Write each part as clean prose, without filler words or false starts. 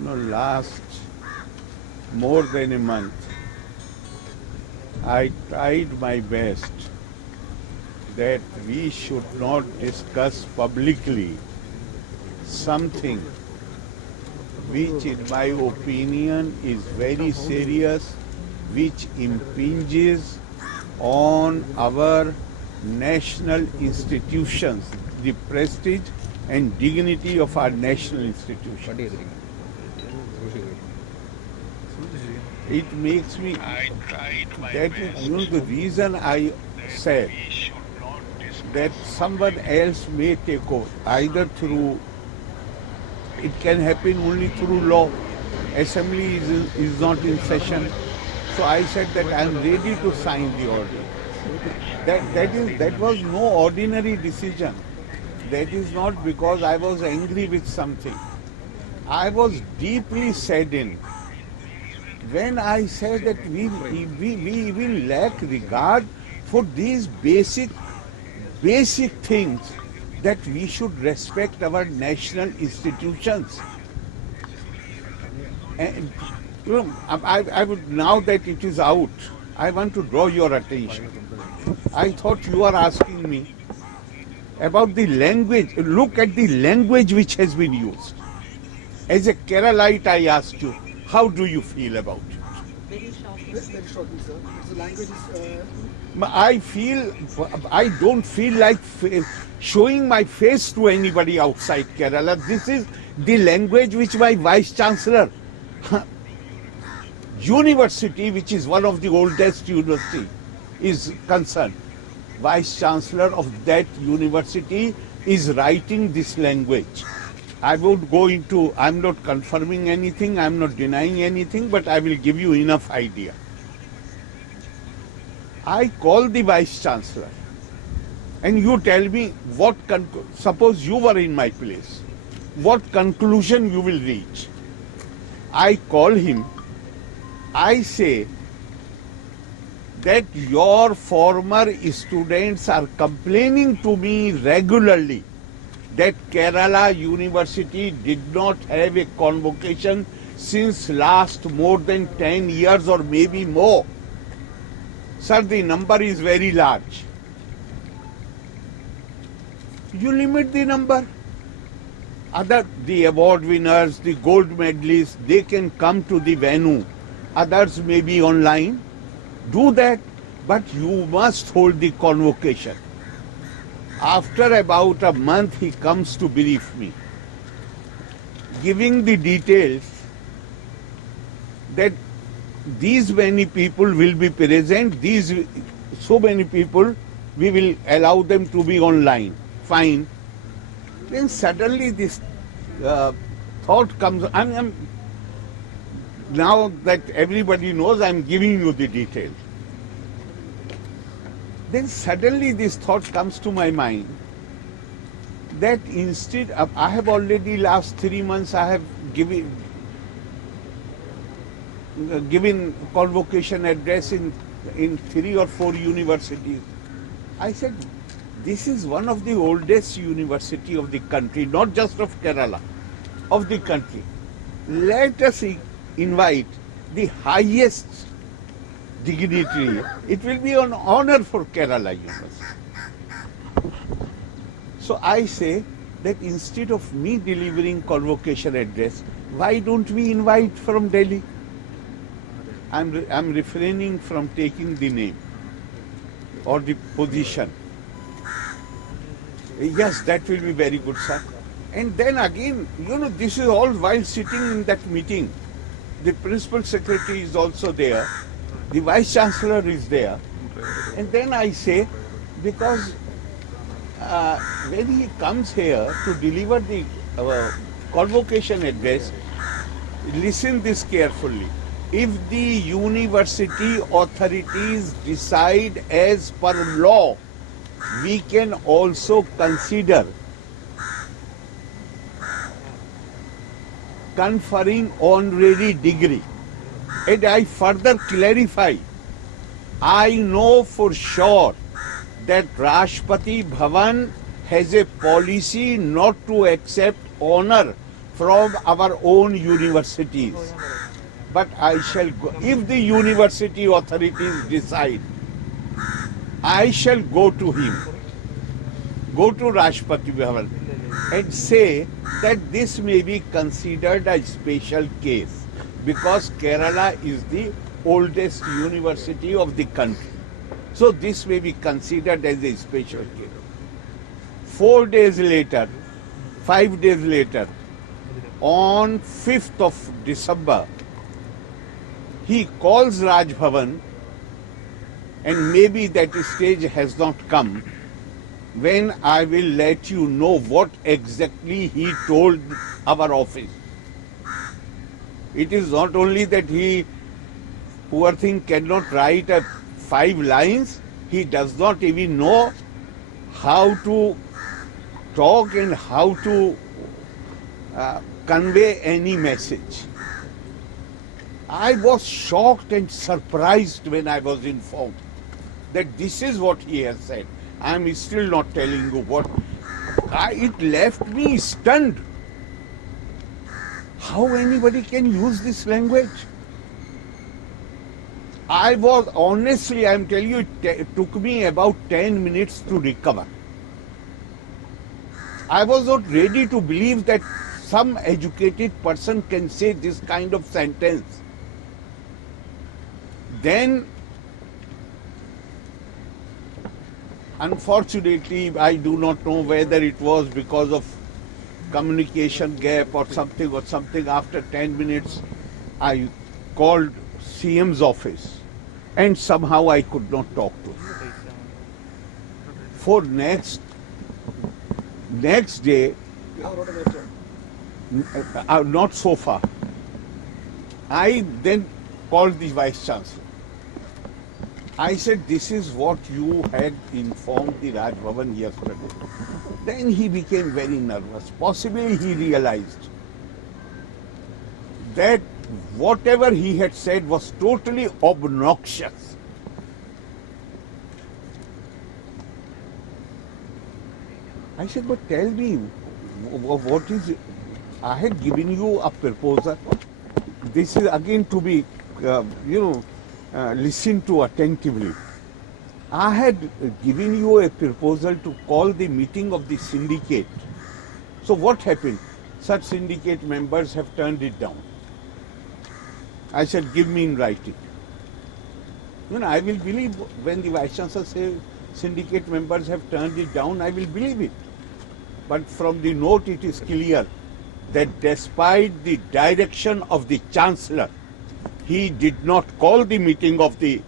Last more than a month, I tried my best that we should not discuss publicly something which in my opinion is very serious, which impinges on our national institutions, the prestige and dignity of our national institutions. It makes me, that is the reason I said that someone else may take over, either through, it can happen only through law. Assembly is not in session. So I said that I am ready to sign the order. That was no ordinary decision. That is not because I was angry with something. I was deeply saddened when I said that we will lack regard for these basic things, that we should respect our national institutions. And I would, now that it is out, I want to draw your attention. I thought you are asking me about the language. Look at the language which has been used. As a Keralite, I asked you, how do you feel about it? Very shocking. Very shocking, sir. The language is. I don't feel like showing my face to anybody outside Kerala. This is the language which my Vice Chancellor, university, which is one of the oldest university, is concerned. Vice Chancellor of that university is writing this language. I would go into, I'm not confirming anything, I'm not denying anything, but I will give you enough idea. I call the Vice Chancellor and you tell me what, suppose you were in my place, what conclusion you will reach. I call him, I say that your former students are complaining to me regularly that Kerala University did not have a convocation since last more than 10 years or maybe more. Sir, the number is very large. You limit the number. The award winners, the gold medalists, they can come to the venue. Others may be online. Do that, but you must hold the convocation. After about a month, he comes to brief me, giving the details that these many people will be present, so many people, we will allow them to be online. Fine. Then suddenly this thought comes, now that everybody knows, I'm giving you the details. Then suddenly this thought comes to my mind that instead of, I have already last 3 months, I have given convocation address in 3 or 4 universities. I said, this is one of the oldest university of the country, not just of Kerala, of the country. Let us invite the highest dignitary. It will be an honor for Kerala University. So I say that instead of me delivering convocation address, why don't we invite from Delhi? I'm refraining from taking the name or the position. Yes, that will be very good, sir. And then again, this is all while sitting in that meeting. The principal secretary is also there. The Vice Chancellor is there. And then I say, because when he comes here to deliver the convocation address, listen this carefully. If the university authorities decide as per law, we can also consider conferring honorary degree. And I further clarify, I know for sure that Rashtrapati Bhavan has a policy not to accept honor from our own universities. But I shall go, if the university authorities decide, I shall go to him, go to Rashtrapati Bhavan and say that this may be considered a special case because Kerala is the oldest university of the country. So this may be considered as a special case. 4 days later, 5 days later, on 5th of December, he calls Raj Bhavan, and maybe that stage has not come, when I will let you know what exactly he told our office. It is not only that he, poor thing, cannot write 5 lines, he does not even know how to talk and how to convey any message. I was shocked and surprised when I was informed that this is what he has said. I am still not telling you what. It left me stunned. How anybody can use this language? I was, honestly, I am telling you, it took me about 10 minutes to recover. I was not ready to believe that some educated person can say this kind of sentence. Then, unfortunately, I do not know whether it was because of communication gap or something. After 10 minutes, I called CM's office and somehow I could not talk to him. For next day, You have wrote a letter. not so far, I then called the Vice Chancellor. I said, this is what you had informed the Raj Bhavan yesterday. Then he became very nervous. Possibly he realized that whatever he had said was totally obnoxious. I said, but tell me, what is it? I had given you a proposal. This is again to be, listened to attentively. I had given you a proposal to call the meeting of the syndicate. So what happened? Such syndicate members have turned it down. I said, give me in writing. I will believe when the Vice Chancellor says syndicate members have turned it down, I will believe it. But from the note it is clear that despite the direction of the Chancellor, he did not call the meeting of the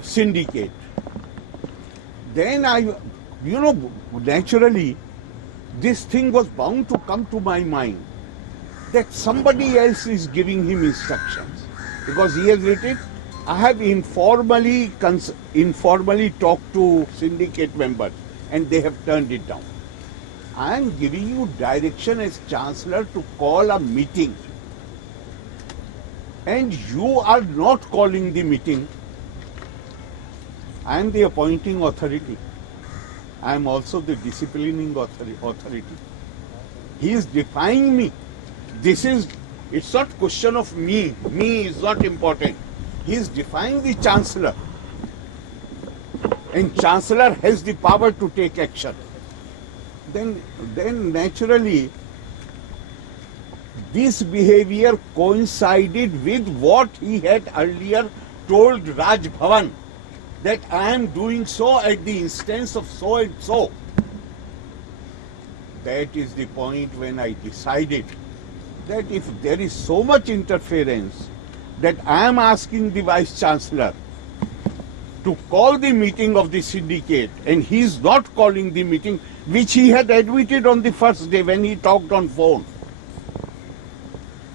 syndicate. Then naturally, this thing was bound to come to my mind that somebody else is giving him instructions. Because he has written, I have informally talked to syndicate members and they have turned it down. I am giving you direction as Chancellor to call a meeting. And you are not calling the meeting. I am the appointing authority. I am also the disciplining authority. He is defying me. It's not question of me. Me is not important. He is defying the Chancellor. And Chancellor has the power to take action. Then naturally, this behavior coincided with what he had earlier told Raj Bhavan, that I am doing so at the instance of so and so. That is the point when I decided that if there is so much interference, that I am asking the Vice Chancellor to call the meeting of the syndicate and he is not calling the meeting, which he had admitted on the first day when he talked on phone,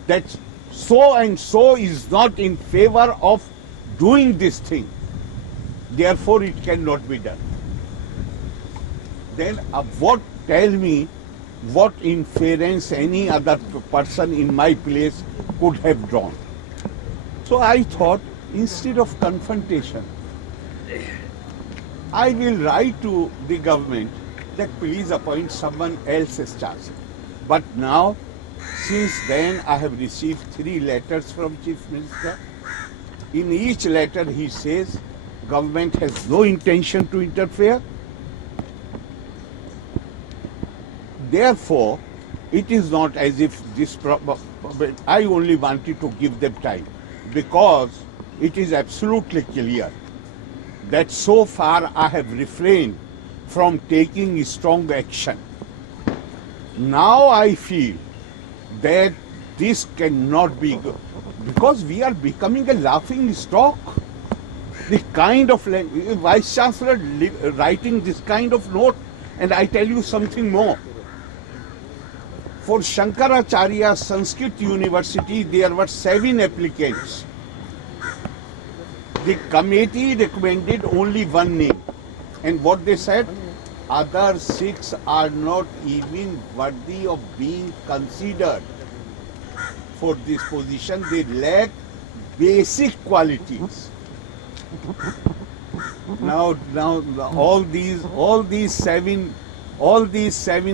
that so and so is not in favor of doing this thing. Therefore, it cannot be done. Then tell me what inference any other person in my place could have drawn. So I thought, instead of confrontation, I will write to the government that please appoint someone else as chancellor. But now Since then, I have received 3 letters from Chief Minister. In each letter, he says government has no intention to interfere. Therefore, it is not as if this I only wanted to give them time, because it is absolutely clear that so far I have refrained from taking strong action. Now I feel that this cannot be good, because we are becoming a laughing stock. The kind of Vice Chancellor writing this kind of note, and I tell you something more. For Shankaracharya Sanskrit University, there were 7 applicants. The committee recommended only 1 name. And what they said? Other 6 are not even worthy of being considered for this position. They lack basic qualities. Now all these seven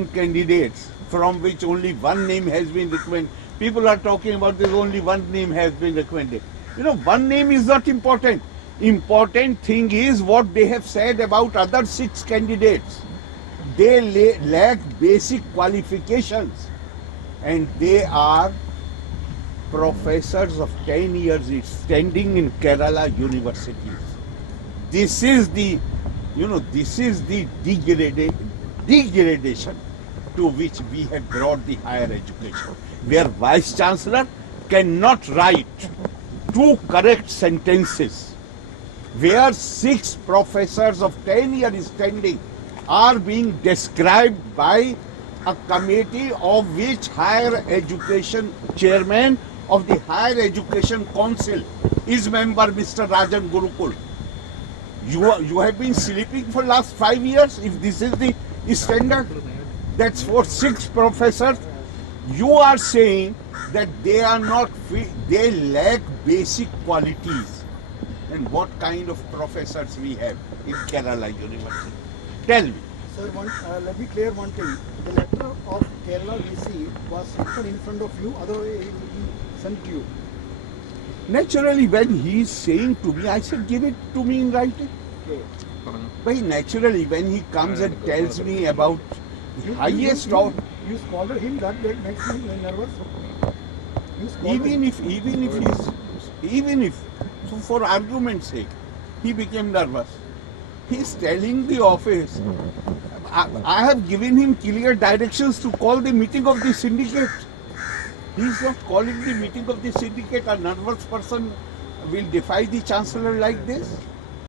candidates, from which only 1 name has been recommended. People are talking about this, only 1 name has been recommended. You know, 1 name is not important. Important thing is what they have said about other 6 candidates. They lack basic qualifications, and they are professors of 10 years standing in Kerala universities. This is the degradation to which we have brought the higher education, where Vice Chancellor cannot write 2 correct sentences, where 6 professors of 10 years standing are being described by a committee of which higher education chairman of the Higher Education Council is member Mr. Rajan Gurukul. You have been sleeping for last 5 years. If this is the standard, that's for 6 professors. You are saying that they are not fit, they lack basic qualities. And what kind of professors we have in Kerala University? Tell me. Sir, let me clear one thing. The letter of Kerala VC was written in front of you, otherwise it will be sent to you. Naturally, when he is saying to me, I said, give it to me in writing. Okay. But naturally, when he comes and tells me about the highest of, You scolded him, that makes him nervous. You scolded even if, so for argument's sake, he became nervous. He's telling the office, I have given him clear directions to call the meeting of the syndicate. He's not calling the meeting of the syndicate. A nervous person will defy the chancellor like this.